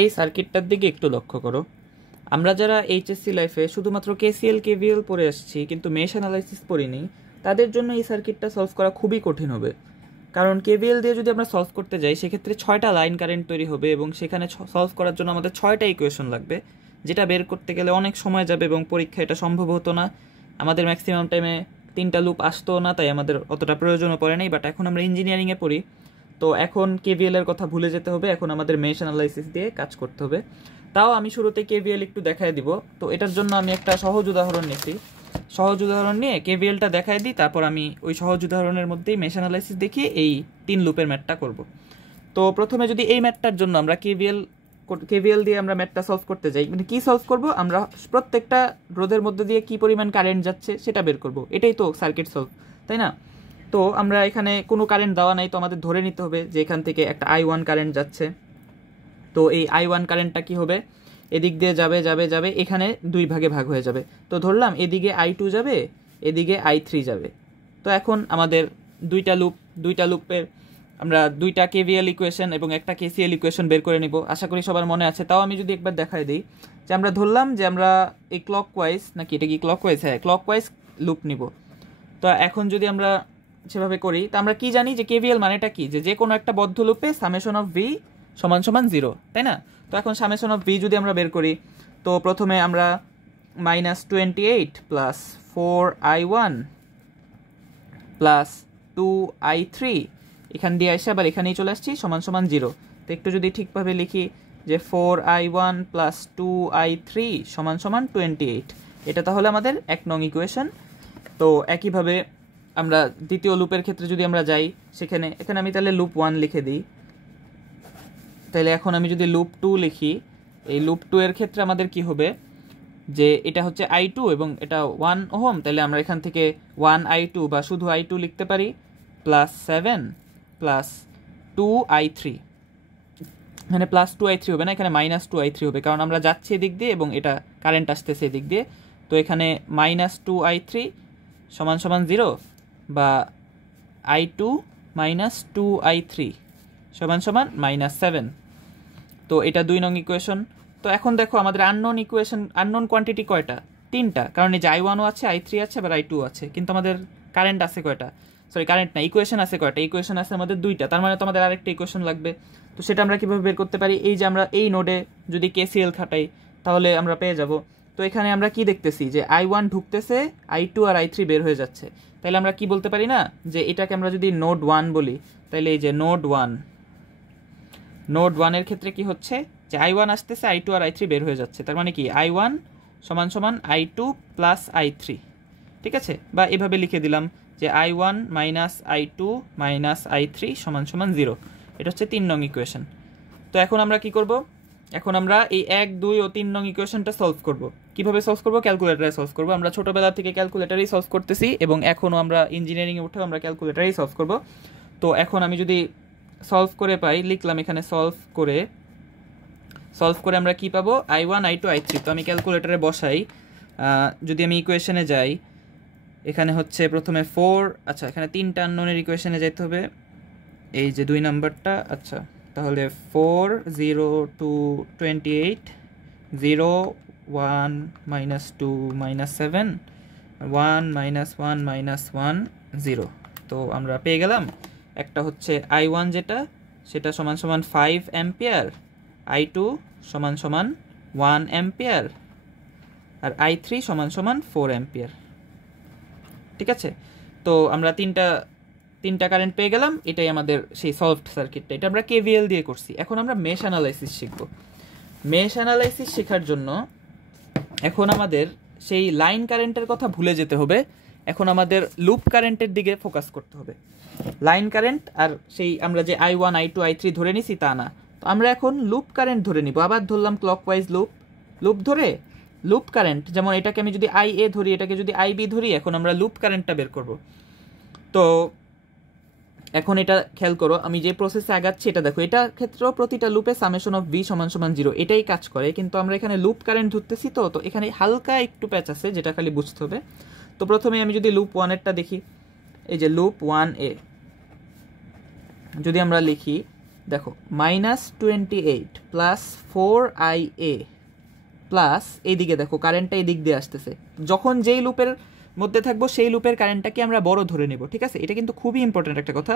এই সার্কিটটার দিকে একটু লক্ষ্য করো। আমরা যারা এইচএসসি লাইফে শুধুমাত্র কেসিএল কেভিএল পড়ে আসছি কিন্তু মেশ অ্যানালাইসিস পড়িনি, তাদের জন্য এই সার্কিটটা সলভ করা খুবই কঠিন হবে। কারণ কেভিএল দিয়ে যদি আমরা সলভ করতে যাই সেক্ষেত্রে 6টা লাইন কারেন্ট তৈরি হবে এবং সেখানে সলভ করার জন্য আমাদের 6টা ইকুয়েশন লাগবে, যেটা বের করতে গেলে অনেক সময় যাবে এবং পরীক্ষা এটা সম্ভব হতো না। আমাদের ম্যাক্সিমাম টাইমে 3টা লুপ আসতো না, তাই আমাদের অতটা প্রয়োজনও পড়ে নাই। বাট এখন আমরা ইঞ্জিনিয়ারিংয়ে পড়ি, তো এখন কেভিএল এর কথা ভুলে যেতে হবে, এখন আমাদের মেশ অ্যানালাইসিস দিয়ে কাজ করতে হবে। তাও আমি শুরুতে কেভিএল একটু দেখায় দিব। তো এটার জন্য আমি একটা সহজ উদাহরণ নিচ্ছি, সহজ উদাহরণ নিয়ে কেভিএলটা দেখায় দিই, তারপর আমি ওই সহজ উদাহরণের মধ্যেই মেশ অ্যানালাইসিস দেখিয়ে এই 3 লুপের ম্যাথটা করব। তো প্রথমে যদি এই ম্যাথটার জন্য আমরা কেভিএল দিয়ে আমরা ম্যাথটা সলভ করতে যাই, মানে কি সলভ করব, আমরা প্রত্যেকটা রোধের মধ্যে দিয়ে কি পরিমাণ কারেন্ট যাচ্ছে সেটা বের করব, এটাই তো সার্কিট সলভ, তাই না? তো আমরা এখানে কোনো কারেন্ট দেওয়া নাই, তো আমাদের ধরে নিতে হবে যে এখান থেকে একটা I1 কারেন্ট যাচ্ছে। তো এই I1 কারেন্টটা কি হবে, এদিক দিয়ে যাবে যাবে যাবে, এখানে 2 ভাগে ভাগ হয়ে যাবে। তো ধরলাম এদিকে I2 যাবে, এদিকে I3 যাবে। তো এখন আমাদের দুইটা লুপের আমরা 2টা কেভিএল ইকুয়েশন এবং একটা কেসিএল ইকুয়েশন বের করে নিব। আশা করি সবার মনে আছে। তাও আমি যদি একবার দেখাই দিই যে আমরা ধরলাম যে আমরা এই ক্লকওয়াইজ, নাকি এটা কি ক্লকওয়াইজ, হ্যাঁ ক্লকওয়াইজ লুপ নিব। তো এখন যদি আমরা সেভাবে করি, তো আমরা কি জানি যে কেভিএল মানেটা কি, যে কোনো একটা বদ্ধ লুপে সামেশন অফ ভি সমান সমান 0, তাই না? তো এখন সামেশন অফ ভি যদি আমরা বের করি, তো প্রথমে আমরা -28 প্লাস 4I1 প্লাস 2I3 এখান দিয়ে এসে আবার এখানেই চলে আসছি সমান সমান 0। তো একটু যদি ঠিকভাবে লিখি যে 4I1 প্লাস 2I3 সমান সমান 28, এটা তাহলে আমাদের 1 নং ইকুয়েশন। তো একইভাবে আমরা দ্বিতীয় লুপের ক্ষেত্রে যদি আমরা যাই, এখানে আমি তাহলে লুপ 1 লিখে দিই। তাহলে এখন আমি যদি লুপ 2 লিখি, এই লুপ 2 এর ক্ষেত্রে আমাদের কি হবে, যে এটা হচ্ছে I2 এবং এটা 1 ওহম, তাহলে আমরা এখান থেকে 1I2 বা শুধু I2 লিখতে পারি প্লাস 7 প্লাস 2I3, এখানে প্লাস 2I3 হবে না, এখানে -2I3 হবে, কারণ আমরা যাচ্ছি এদিক দিয়ে এবং এটা কারেন্ট আসতেছে এদিক দিয়ে। তো এখানে -2I3 সমান সমান 0 বা I2 -2I3 সমান সমান -7। তো এটা 2 নং ইকুয়েশন। তো এখন দেখো আমাদের আননোন কোয়ান্টিটি কয়টা, 3টা, কারণ এই যে I1 আছে, I3 আছে, আবার I2 আছে, কিন্তু আমাদের কারেন্ট আছে কয়টা, কারেন্ট না, ইকুয়েশন আছে কয়টা, ইকুয়েশন আছে আমাদের 2টা, তার মানে তো আমাদের আরেকটা ইকুয়েশন লাগবে। তো সেটা আমরা কিভাবে বের করতে পারি, এই যে আমরা এই নোডে যদি কেসিএল খাটাই তাহলে আমরা পেয়ে যাব। তো এখানে আমরা কি দেখতেছি যে I1 ঢুকতেছে, I2 আর I3 বের হয়ে যাচ্ছে, তাহলে আমরা কি বলতে পারি না যে এটাকে আমরা যদি নোড 1 বলি, তাহলে এই যে নোড 1 এর ক্ষেত্রে কি হচ্ছে যে I1 আসতেছে, I2 আর I3 বের হয়ে যাচ্ছে, তার মানে কি I1 সমান সমান I2 প্লাস I3, ঠিক আছে? বা এভাবে লিখে দিলাম যে I1 minus I2 minus I3 সমান সমান 0। এটা হচ্ছে 3 নং ইকুয়েশন। তো এখন আমরা কি করব, এখন আমরা এই 1, 2 ও 3 নং ইকুয়েশনটা সলভ করব। কিভাবে সলভ করব, ক্যালকুলেটরে সলভ করব। আমরা ছোটবেলা থেকে ক্যালকুলেটরেই সলভ করতেছি এবং এখনও আমরা ইঞ্জিনিয়ারিংয়ে উঠেও আমরা ক্যালকুলেটরেই সলভ করব। তো এখন আমি যদি সলভ করে পাই, লিখলাম এখানে সলভ করে আমরা কি পাবো, I1 I2 I3। তো আমি ক্যালকুলেটরে বসাই, যদি আমি ইকুয়েশনে যাই, এখানে হচ্ছে প্রথমে 4, আচ্ছা এখানে 3টা আননোনের ইকুয়েশনে যাইতে হবে, এই যে 2 নাম্বারটা, আচ্ছা তাহলে 4 0 2 28 0 1 -2 -7 1 -1 -1 0। তো আমরা পেয়ে গেলাম একটা হচ্ছে I1 সেটা সমান সমান 5 অ্যাম্পিয়ার, I2 সমান সমান 1 অ্যাম্পিয়ার, আর I3 সমান সমান 4 অ্যাম্পিয়ার, ঠিক আছে? তো আমরা তিনটা কারেন্ট পেয়ে গেলাম, এটাই আমাদের সেই সলভড সার্কিটটা। এটা আমরা কেভিএল দিয়ে করছি। এখন আমরা মেশ অ্যানালাইসিস শিখব। মেশ অ্যানালাইসিস শেখার জন্য এখন আমাদের সেই লাইন কারেন্টের কথা ভুলে যেতে হবে, এখন আমাদের লুপ কারেন্টের দিকে ফোকাস করতে হবে। লাইন কারেন্ট আর সেই আমরা যে I1 I2 I3 ধরে নিছি তা না, তো আমরা এখন লুপ কারেন্ট ধরে নিব। আবার ধরলাম ক্লকওয়াইজ লুপ ধরে লুপ কারেন্ট, যেমন এটাকে আমি যদি IA ধরি, এটাকে যদি IB ধরি, এখন আমরা লুপ কারেন্টটা বের করব। তো এখন এটা খেয়াল করো, আমি যে প্রসেসে আগাচ্ছি এটা দেখো, এটা ক্ষেত্রেও প্রতিটা লুপে সামেশন অফ ভি সমান সমান 0, এটাই কাজ করে, কিন্তু আমরা এখানে লুপ কারেন্ট ধরতেছি। তো এখানে হালকা একটু প্যাচ আছে যেটা খালি বুঝতে হবে। তো প্রথমে আমি যদি লুপ 1 এরটা দেখি, এই যে লুপ 1A যদি আমরা লিখি দেখো -28 প্লাস 4IA প্লাস এইদিকে দেখো কারেন্টটা এই দিক দিয়ে আসতেছে, যখন যেই লুপের মধ্যে থাকবো সেই লুপের কারেন্টটাকে আমরা বড় ধরে নেব, ঠিক আছে? এটা কিন্তু খুবই ইম্পর্টেন্ট একটা কথা,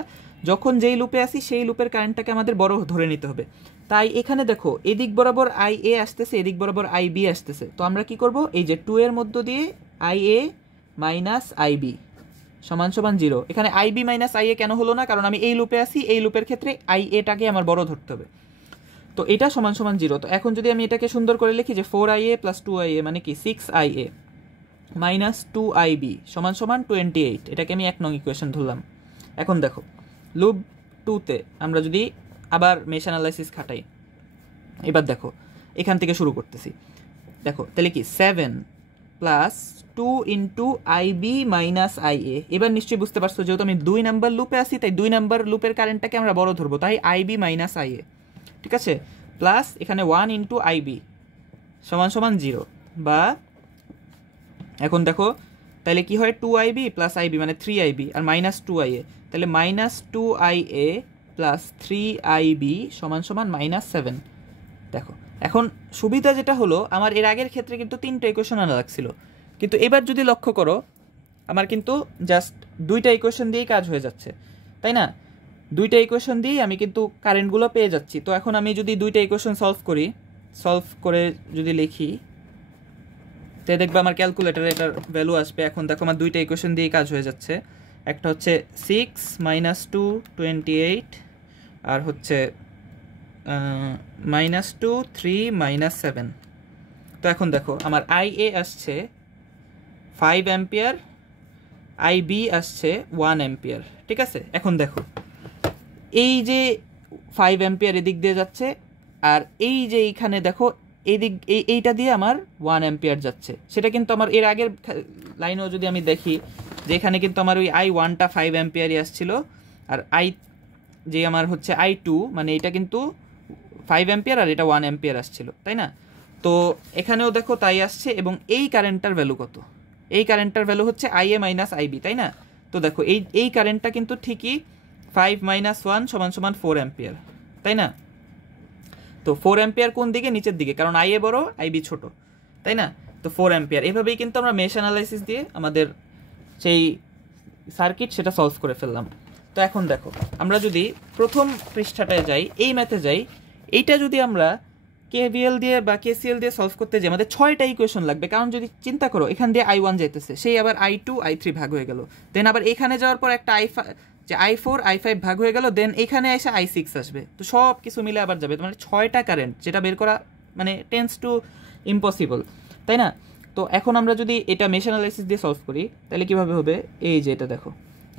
যখন যেই লুপে আসি সেই লুপের কারেন্টটাকে আমাদের বড় ধরে নিতে হবে। তাই এখানে দেখো এদিক বরাবর IA আসতেছে, এদিক বরাবর IB আসতেছে, তো আমরা কি করব, এই যে 2 এর মধ্য দিয়ে IA মাইনাস IB সমান সমান 0। এখানে IB মাইনাস IA কেন হলো না, কারণ আমি এই লুপে আসি, এই লুপের ক্ষেত্রে IA-টাকে আমার বড় ধরতে হবে, তো এটা সমান সমান 0। তো এখন যদি আমি এটাকে সুন্দর করে লিখি যে 4IA প্লাস 2IA মানে কি 6IA মাইনাস 2IB সমান সমান 28, এটাকে আমি 1 নং ইকুয়েশন ধরলাম। এখন দেখো লুপ 2-তে আমরা যদি আবার মেশ অ্যানালাইসিস খাটাই, এবার দেখো এখান থেকে শুরু করতেছি, দেখো তাহলে কি 7 plus 2 into IB minus IA। এবার নিশ্চয়ই বুঝতে পারছো যেহেতু আমি 2 নাম্বার লুপে আসি তাই 2 নাম্বার লুপের কারেন্টটাকে আমরা বড় ধরবো, তাই IB মাইনাস IA, ঠিক আছে? প্লাস এখানে 1 ইন্টু IB সমান সমান 0, বা এখন দেখো তাহলে কি হয় 2IB প্লাস IB মানে 3IB আর মাইনাস 2IA, তাহলে মাইনাস 2IA প্লাস 3IB সমান সমান -7। দেখো এখন সুবিধা যেটা হলো, আমার এর আগের ক্ষেত্রে কিন্তু 3টা ইকুয়েশন আনা লাগছিল, কিন্তু এবার যদি লক্ষ্য করো আমার কিন্তু জাস্ট 2টা ইকুয়েশন দিয়েই কাজ হয়ে যাচ্ছে, তাই না? 2টা ইকুয়েশন দিয়েই আমি কিন্তু কারেন্টগুলো পেয়ে যাচ্ছি। তো এখন আমি যদি 2টা ইকুয়েশন সলভ করে যদি লিখি, তো দেখবে আমার ক্যালকুলেটারে এটার ভ্যালু আসবে। এখন দেখো আমার 2টা ইকুয়েশন দিয়েই কাজ হয়ে যাচ্ছে, একটা হচ্ছে 6 - 2 28 আর হচ্ছে -2 3 -7। তো এখন দেখো আমার IA আসছে 5 অ্যাম্পিয়ার, IB আসছে 1 অ্যাম্পিয়ার, ঠিক আছে? এখন দেখো এই যে 5 অ্যাম্পিয়ার এদিক দিয়ে যাচ্ছে, আর এই যে এইখানে দেখো এইটা দিয়ে আমার 1 অ্যাম্পিয়ার যাচ্ছে, সেটা কিন্তু আমার এর আগের লাইনেও যদি আমি দেখি যে এখানে কিন্তু আমার ওই I1টা 5 অ্যাম্পিয়ারই আসছিল, আর যে আমার হচ্ছে I2 মানে এটা কিন্তু 5 অ্যাম্পিয়ার আর এটা 1 অ্যাম্পিয়ার আসছিল, তাই না? তো এখানেও দেখো তাই আসছে, এবং এই কারেন্টটার ভ্যালু কত? এই কারেন্টটার ভ্যালু হচ্ছে IA মাইনাস IB, তাই না? তো দেখো এই কারেন্টটা কিন্তু ঠিকই 5 - 1 সমান সমান 4 অ্যাম্পিয়ার, তাই না? তো 4 অ্যাম্পিয়ার কোন দিকে? নিচের দিকে, কারণ IA বড় IB ছোট, তাই না? তো 4 অ্যাম্পিয়ার। এভাবেই কিন্তু আমরা মেশ অ্যানালাইসিস দিয়ে আমাদের সেই সার্কিট সেটা সলভ করে ফেললাম। তো এখন দেখো আমরা যদি প্রথম পৃষ্ঠাটায় যাই, এই ম্যাথে যাই, এইটা যদি আমরা KVL দিয়ে বা KCL দিয়ে সলভ করতে যাই আমাদের 6টা ইকুয়েশন লাগবে, কারণ যদি চিন্তা করো এখান দিয়ে I1 যাইতেছে, সেই আবার I2 I3 ভাগ হয়ে গেল, দেন আবার এখানে যাওয়ার পর একটা I4 I5 ভাগ হয়ে গেল, দেন এখানে এসে I6 আসবে, তো সব কিছু মিলে আবার যাবে, মানে 6টা কারেন্ট, যেটা বের করা মানে টেন্স টু ইম্পসিবল, তাই না? তো এখন আমরা যদি এটা মেশ অ্যানালাইসিস দিয়ে সলভ করি তাহলে কিভাবে হবে? এই যে এটা দেখো,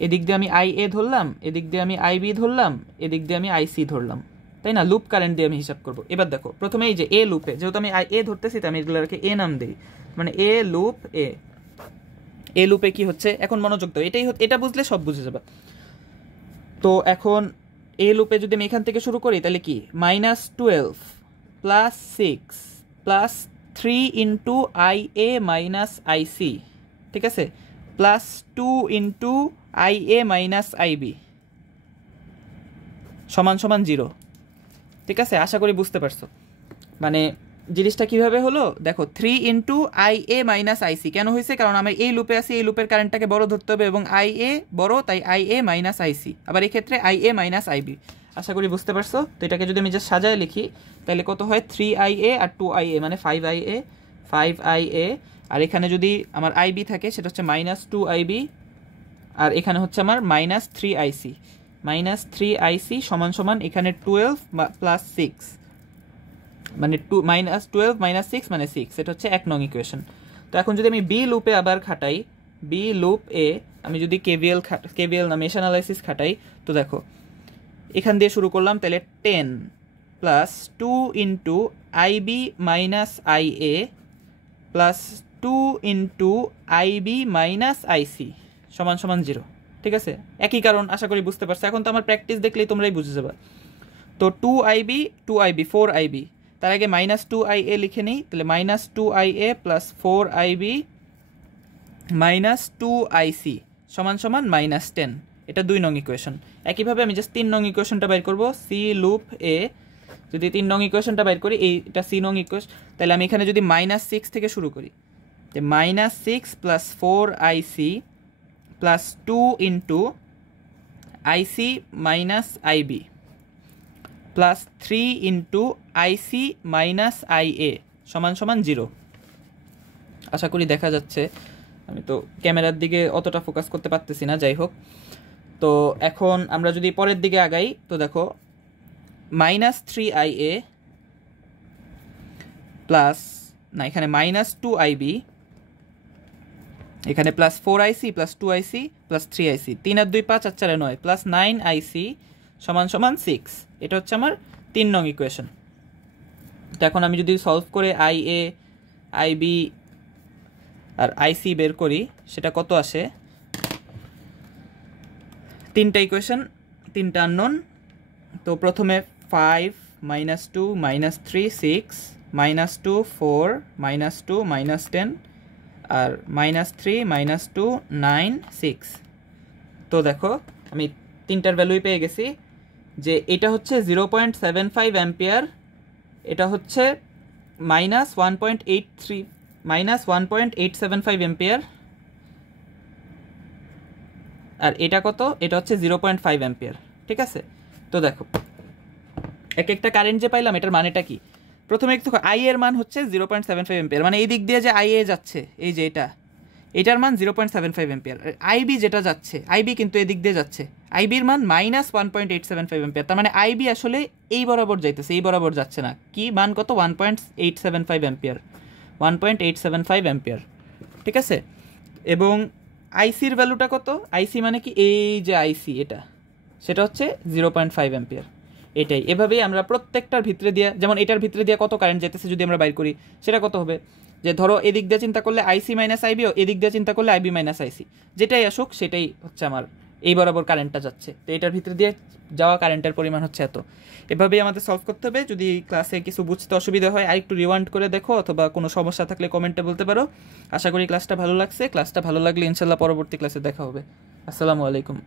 এদিক দিয়ে আমি IA ধরলাম, এদিক দিয়ে আমি IB ধরলাম, এদিক দিয়ে আমি IC ধরলাম, তাই না? লুপ কারেন্ট দিয়ে আমি হিসাব করব। এবার দেখো প্রথমে এই যে A লুপে, যেহেতু আমি A ধরতেছি তাই আমি এগুলোকে A নাম দিই, মানে A লুপ A লুপে কি হচ্ছে এখন মনোযোগ দাও, এটা বুঝলে সব বুঝে যাবে। তো এখন A লুপে যদি আমি এখান থেকে শুরু করি তাহলে কি -12 plus 6 plus 3 into IA minus IC, ঠিক আছে, plus 2 into IA minus IB সমান সমান 0, ঠিক আছে? আশা করি বুঝতে পারছো মানে জিনিসটা কিভাবে হলো। দেখো 3 ইন্টু IA মাইনাস IC কেন হয়েছে? কারণ আমি এই লুপে আছি, এই লুপের কারেন্টটাকে বড় ধরতে হবে, এবং IA বড় তাই IA মাইনাস IC, আবার এই ক্ষেত্রে IA মাইনাস IB। আশা করি বুঝতে পারছো। তো এটাকে যদি আমি জাস্ট সাজায় লিখি তাহলে কত হয়? 3IA আর 2IA মানে 5IA, আর এখানে যদি আমার IB থাকে সেটা হচ্ছে -2IB, আর এখানে হচ্ছে আমার -3IC সমান সমান এখানে 12 প্লাস 6 মানে -12 - 6 মানে 6, এটা হচ্ছে 1 নং ইকুয়েশন। তো এখন যদি আমি বি লুপে আবার খাটাই, বি লুপ এ আমি যদি কেভিএল না মেশ অ্যানালাইসিস খাটাই, তো দেখো এখান দিয়ে শুরু করলাম, তাহলে 10 plus 2 into IB minus IA plus 2 into IB minus IC সমান সমান 0, ঠিক আছে? একই কারণ, আশা করি বুঝতে পারছো। এখন তো আমার প্র্যাকটিস দেখলেই তোমরাই বুঝে যাবে। তো 2IB 4IB, তার আগে -2IA লিখে নিই, তাহলে -2IA plus 4IB minus 2IC সমান সমান -10, এটা 2 নং ইকুয়েশন। একইভাবে আমি জাস্ট 3 নং ইকুয়েশনটা বাইর করব, সি লুপ এ যদি 3 নং ইকুয়েশনটা বাইর করি, এইটা সি নং ইকুয়েশন, তাহলে আমি এখানে যদি -6 থেকে শুরু করি, যে -6 + 4IC + 2 into IC - IB + 3 into IC - IA = 0। আশা করি দেখা যাচ্ছে, আমি তো ক্যামেরার দিকে অতটা ফোকাস করতে পারতেছি না, যাই হোক। তো এখন আমরা যদি পরের দিকে আগাই, তো দেখো -3IA প্লাস না, এখানে -2IB, এখানে +4IC + 2IC + 3IC, 3 আর 2 5 আর 4 9 + 9IC = 6। এটা হচ্ছে আমার 3 নং ইকুয়েশন। তো এখন আমি যদি সলভ করে IA, IB আর IC বের করি, সেটা কত আসে? 3টা ইকুয়েশন, 3টা আননোন। তো প্রথমে 5 - 2 - 3 6 -2 4 -2 -10 আর -3 -2 9 6। তো দেখো আমি 3টার ভ্যালুই পেয়ে গেছি, যে এটা হচ্ছে 0.75 অ্যাম্পিয়ার, এটা হচ্ছে -1.875 অ্যাম্পিয়ার, আর এটা কত? এটা হচ্ছে 0.5 অ্যাম্পিয়ার। ঠিক আছে, তো দেখো এক একটা কারেন্ট যে পাইলাম, এটার মানেটা কি? প্রথমে দেখো আই এর মান হচ্ছে 0.75 অ্যাম্পিয়ার, মানে এই দিক দিয়ে যে আই এ যাচ্ছে, এই যে এটার মান 0.75 অ্যাম্পিয়ার। আইবি যেটা যাচ্ছে, আইবি কিন্তু এদিক দিয়ে যাচ্ছে, আইবির মান -1.875 অ্যাম্পিয়ার। তার মানে আইবি আসলে এই বরাবর যাইতেছে, এই বরাবর যাচ্ছে না। কি মান কত? 1.875 অ্যাম্পিয়ার, 1.875 অ্যাম্পিয়ার। ঠিক আছে, এবং আইসির ভ্যালুটা কত? আইসি মানে কি? এই যে আইসি, এটা সেটা হচ্ছে 0.5 অ্যাম্পিয়ার। এটাই, এভাবেই আমরা প্রত্যেকটার ভিতরে দিয়ে, যেমন এটার ভিতরে দিয়ে কত কারেন্ট যেতেছে যদি আমরা বাইর করি, সেটা কত হবে? যে ধরো এদিক দিয়ে চিন্তা করলে আইসি - আইবিও, এদিক দিয়ে চিন্তা করলে আইবি - আইসি, যেটাই আসুক সেটাই হচ্ছে আমার এই বরাবর কারেন্টটা যাচ্ছে। তো এটার ভিতরে দিয়ে যাওয়া কারেন্টের পরিমাণ হচ্ছে এত। এভাবেই আমাদের সলভ করতে হবে। যদি ক্লাসে কিছু বুঝতে অসুবিধা হয়, আরেকটু রিওয়াইন্ড করে দেখো, অথবা কোনো সমস্যা থাকলে কমেন্টে বলতে পারো। আশা করি ক্লাসটা ভালো লাগছে। ক্লাসটা ভালো লাগলে ইনশাল্লাহ পরবর্তী ক্লাসে দেখা হবে। আসসালামু আলাইকুম।